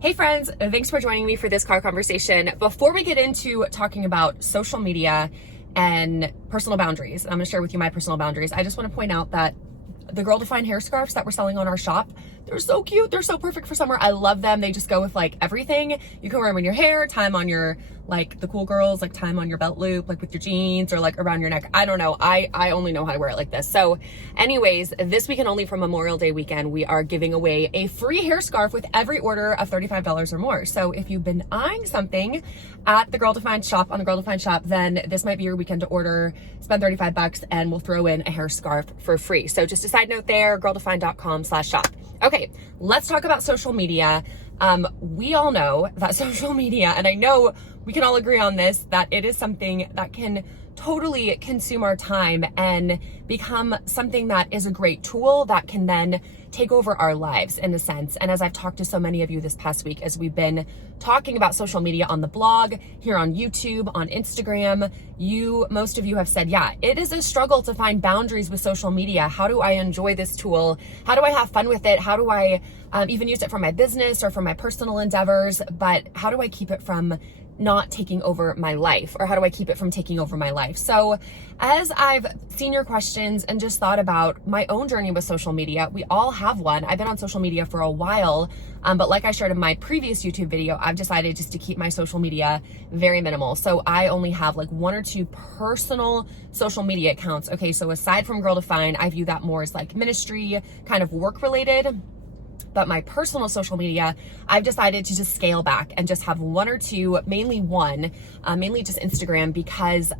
Hey friends, thanks for joining me for this car conversation. Before we get into talking about social media and personal boundaries, I'm gonna share with you my personal boundaries. I just wanna point out that the Girl Defined hair scarves that we're selling on our shop, they're so cute. They're so perfect for summer. I love them. They just go with like everything. You can wear them in your hair, tie them on your, like the cool girls, like tie them on your belt loop, like with your jeans or like around your neck. I don't know. I only know how to wear it like this. So anyways, this weekend only for Memorial Day weekend, we are giving away a free hair scarf with every order of $35 or more. So if you've been eyeing something at the Girl Defined shop, on the Girl Defined shop, then this might be your weekend to order, spend 35 bucks and we'll throw in a hair scarf for free. So just a side note there, girldefined.com/shop. Okay, let's talk about social media. We all know that social media, and I know we can all agree on this, that it is something that can totally consume our time and become something that is a great tool that can then take over our lives in a sense. And as I've talked to so many of you this past week, as we've been talking about social media on the blog, here on YouTube, on Instagram, most of you have said, yeah, it is a struggle to find boundaries with social media. How do I enjoy this tool? How do I have fun with it? How do I even use it for my business or for my personal endeavors? But how do I keep it from not taking over my life, or how do I keep it from taking over my life? So as I've seen your questions and just thought about my own journey with social media, we all have one. I've been on social media for a while, but like I shared in my previous YouTube video, I've decided just to keep my social media very minimal. So I only have like 1 or 2 personal social media accounts. Okay, so aside from Girl Defined, I view that more as like ministry, kind of work related. But my personal social media, I've decided to just scale back and just have 1 or 2, mainly one, mainly just Instagram, because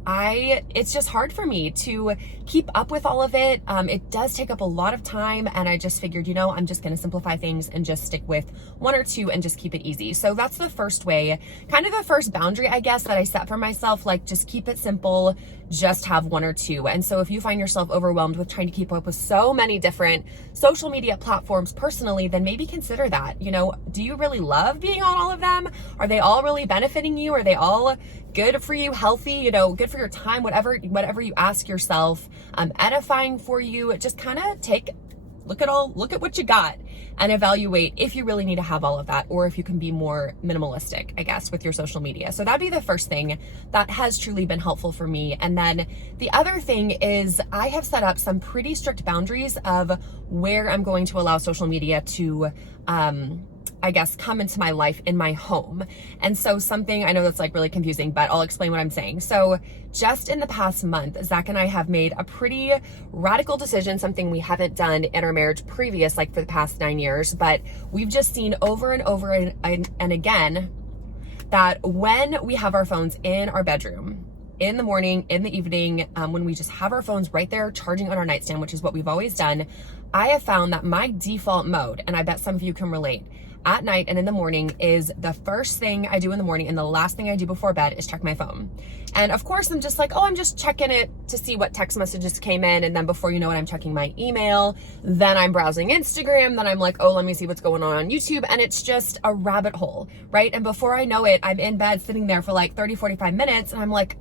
it's just hard for me to keep up with all of it. It does take up a lot of time, and I just figured, I'm just gonna simplify things and just stick with 1 or 2 and just keep it easy. So that's the first way, kind of the first boundary, I guess, that I set for myself, like just keep it simple, just have 1 or 2. And so if you find yourself overwhelmed with trying to keep up with so many different social media platforms personally, then maybe consider that. Do you really love being on all of them? Are they all really benefiting you? Are they all good for you, healthy, good for your time, whatever you ask yourself, edifying for you? Just kind of look at what you got and evaluate if you really need to have all of that, or if you can be more minimalistic, I guess, with your social media. So that'd be the first thing that has truly been helpful for me. And then the other thing is I have set up some pretty strict boundaries of where I'm going to allow social media to, I guess, come into my life in my home. And so something, I know that's like really confusing, but I'll explain what I'm saying. So just in the past month, Zach and I have made a pretty radical decision, something we haven't done in our marriage previous, like for the past 9 years, but we've just seen over and over and again that when we have our phones in our bedroom, in the morning, in the evening, when we just have our phones right there charging on our nightstand, which is what we've always done, I have found that my default mode, and I bet some of you can relate, at night and in the morning is the first thing I do in the morning and the last thing I do before bed is check my phone. And of course I'm just like, I'm just checking it to see what text messages came in. And then before you know it, I'm checking my email. Then I'm browsing Instagram. Then I'm like, let me see what's going on YouTube. And it's just a rabbit hole, right? And before I know it, I'm in bed sitting there for like 30, 45 minutes. And I'm like,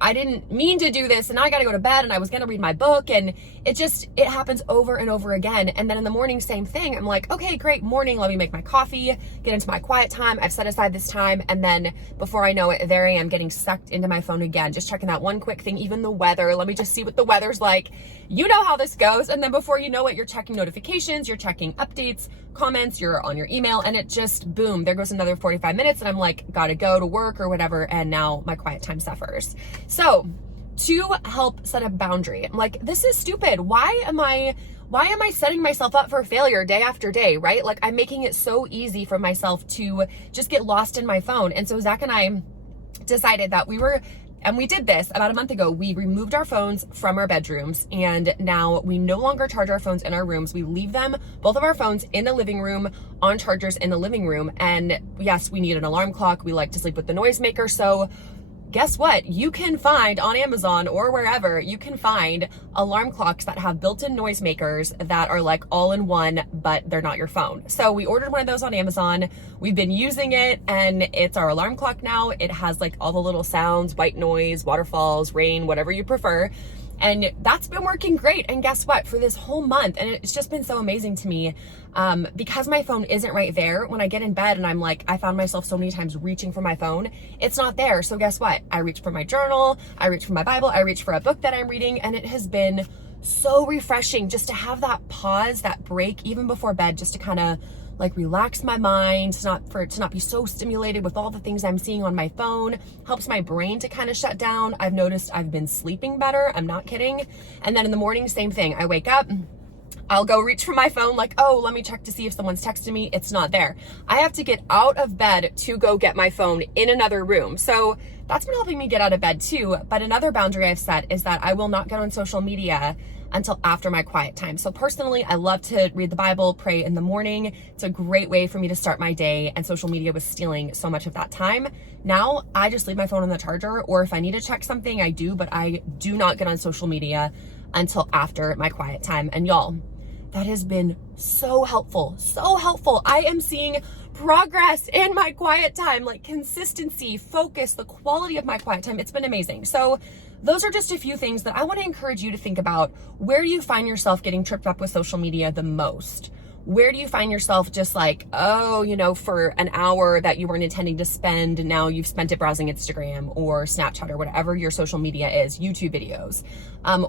I didn't mean to do this, and now I gotta go to bed, and I was gonna read my book, and it happens over and over again. And then in the morning, same thing. I'm like, okay, great morning. Let me make my coffee, get into my quiet time. I've set aside this time. And then before I know it, there I am getting sucked into my phone again, just checking that one quick thing, even the weather. Let me just see what the weather's like. You know how this goes. And then before you know it, you're checking notifications, you're checking updates, comments, you're on your email, and it just, boom, there goes another 45 minutes. And I'm like, gotta go to work or whatever. And now my quiet time suffers. So to help set a boundary, I'm like, this is stupid. Why am I setting myself up for failure day after day, right? Like I'm making it so easy for myself to just get lost in my phone. And so Zach and I decided that we did this about a month ago. We removed our phones from our bedrooms, and now we no longer charge our phones in our rooms. We leave them, both of our phones, in the living room on chargers in the living room. And yes, we need an alarm clock. We like to sleep with the noisemaker. So guess what? You can find on Amazon or wherever, you can find alarm clocks that have built-in noisemakers that are like all in one, but they're not your phone. So we ordered one of those on Amazon. We've been using it, and it's our alarm clock now. It has like all the little sounds, white noise, waterfalls, rain, whatever you prefer. And that's been working great. And guess what? For this whole month, and it's just been so amazing to me, because my phone isn't right there, when I get in bed and I'm like, I found myself so many times reaching for my phone, it's not there. So guess what? I reach for my journal, I reach for my Bible, I reach for a book that I'm reading, and it has been so refreshing just to have that pause, that break, even before bed, just to kind of like relax my mind, to not be so stimulated with all the things I'm seeing on my phone. Helps my brain to kind of shut down. I've noticed I've been sleeping better. I'm not kidding. And then in the morning, same thing. I wake up, I'll go reach for my phone, like, oh, let me check to see if someone's texting me. It's not there. I have to get out of bed to go get my phone in another room. So that's been helping me get out of bed too. But another boundary I've set is that I will not get on social media until after my quiet time. So personally, I love to read the Bible, pray in the morning. It's a great way for me to start my day, and social media was stealing so much of that time. Now I just leave my phone on the charger, or if I need to check something, I do, but I do not get on social media until after my quiet time. And y'all, that has been so helpful, so helpful. I am seeing progress in my quiet time, like consistency, focus, the quality of my quiet time. It's been amazing. So those are just a few things that I want to encourage you to think about. Where do you find yourself getting tripped up with social media the most? Where do you find yourself just like, oh, for an hour that you weren't intending to spend, now you've spent it browsing Instagram or Snapchat or whatever your social media is, YouTube videos.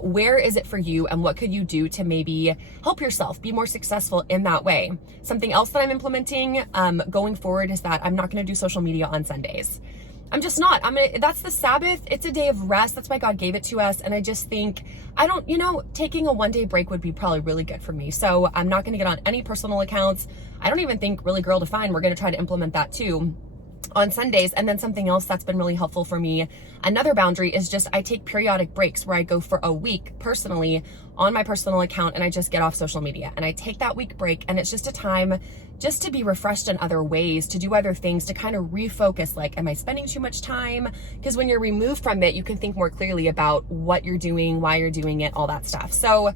Where is it for you, and what could you do to maybe help yourself be more successful in that way? Something else that I'm implementing going forward is that I'm not going to do social media on Sundays. I'm just not. That's the Sabbath. It's a day of rest. That's why God gave it to us. And I just think, taking a one-day break would be probably really good for me. So I'm not going to get on any personal accounts. I don't even think really Girl Defined, we're going to try to implement that too on Sundays. And then something else that's been really helpful for me, another boundary, is just I take periodic breaks where I go for a week personally on my personal account and I just get off social media and I take that week break, and it's just a time just to be refreshed in other ways, to do other things, to kind of refocus, like, am I spending too much time? Because when you're removed from it, you can think more clearly about what you're doing, why you're doing it, all that stuff. So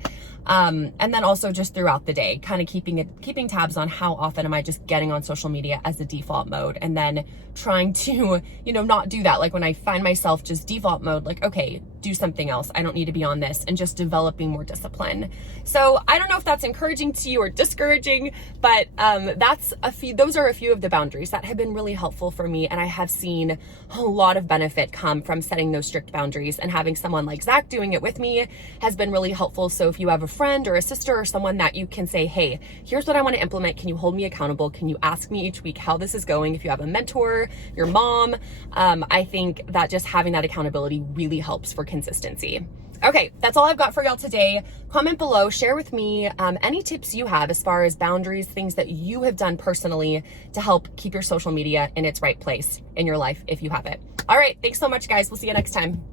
and then also just throughout the day, kind of keeping tabs on how often am I just getting on social media as the default mode, and then trying to, not do that. Like when I find myself just default mode, like, okay, do something else. I don't need to be on this, and just developing more discipline. So I don't know if that's encouraging to you or discouraging, but those are a few of the boundaries that have been really helpful for me. And I have seen a lot of benefit come from setting those strict boundaries, and having someone like Zach doing it with me has been really helpful. So if you have a friend or a sister or someone that you can say, hey, here's what I want to implement. Can you hold me accountable? Can you ask me each week how this is going? If you have a mentor, your mom, I think that just having that accountability really helps for consistency. Okay, that's all I've got for y'all today. Comment below, share with me any tips you have as far as boundaries, things that you have done personally to help keep your social media in its right place in your life if you have it. All right, thanks so much, guys. We'll see you next time.